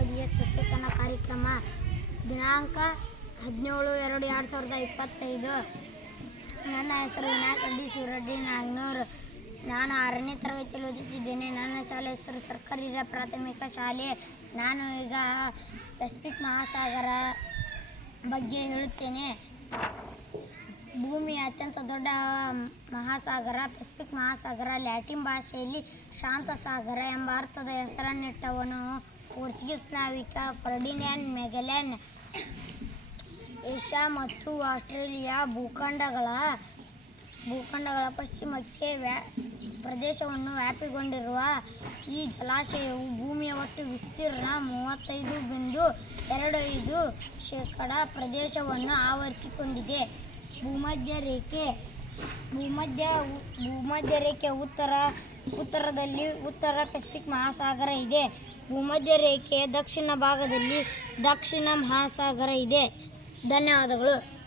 ಅವಧಿಯ ಸಚೇತನ ಕಾರ್ಯಕ್ರಮ ದಿನಾಂಕ ಹದಿನೇಳು ಎರಡು ಎರಡು ಸಾವಿರದ ಇಪ್ಪತ್ತೈದು. ನನ್ನ ಹೆಸರು ವಿನಾಯಕ್ ರೆಡ್ಡಿ ಶಿವರೆಡ್ಡಿ ನಾಗ್ನೂರು ನಾನು ಆರನೇ ತರಗತಿಯಲ್ಲಿ ಓದುತ್ತಿದ್ದೇನೆ. ನನ್ನ ಶಾಲೆ ಹೆಸರು ಸರ್ಕಾರಿ ಪ್ರಾಥಮಿಕ ಶಾಲೆ. ನಾನು ಈಗ ಪೆಸಿಫಿಕ್ ಮಹಾಸಾಗರ ಬಗ್ಗೆ ಹೇಳುತ್ತೇನೆ. ಭೂಮಿಯ ಅತ್ಯಂತ ದೊಡ್ಡ ಮಹಾಸಾಗರ, ಪೆಸಿಫಿಕ್ ಮಹಾಸಾಗರ, ಲ್ಯಾಟಿನ್ ಭಾಷೆಯಲ್ಲಿ ಶಾಂತ ಸಾಗರ ಎಂಬ ಅರ್ಥದ ಹೆಸರನ್ನಿಟ್ಟವನು. ಪೋರ್ಚುಗೀಸ್ ನಾವಿಕ ಫರ್ಡಿನ್ಯಾಂಡ್ ಮೆಗಲ್ಯಾಂಡ್ ಏಷ್ಯಾ ಮತ್ತು ಆಸ್ಟ್ರೇಲಿಯಾ ಭೂಖಂಡಗಳ ಭೂಖಂಡಗಳ ಪಶ್ಚಿಮಕ್ಕೆ ವ್ಯಾ, ಪ್ರದೇಶವನ್ನು ವ್ಯಾಪಿಗೊಂಡಿರುವ ಈ ಜಲಾಶಯವು ಭೂಮಿಯ ಒಟ್ಟು ವಿಸ್ತೀರ್ಣ ಮೂವತ್ತೈದು ಬಿಂದು ಎರಡು ಐದು ಶೇಕಡ ಪ್ರದೇಶವನ್ನು ಆವರಿಸಿಕೊಂಡಿದೆ. ಭೂಮಧ್ಯ ರೇಖೆ ಭೂಮಧ್ಯ ಭೂಮಧ್ಯ ರೇಖೆ ಉತ್ತರ, ಉತ್ತರದಲ್ಲಿ ಉತ್ತರ ಪೆಸಿಫಿಕ್ ಮಹಾಸಾಗರ ಇದೆ. ಭೂಮಧ್ಯ ರೇಖೆಯ ದಕ್ಷಿಣ ಭಾಗದಲ್ಲಿ ದಕ್ಷಿಣ ಮಹಾಸಾಗರ ಇದೆ. ಧನ್ಯವಾದಗಳು.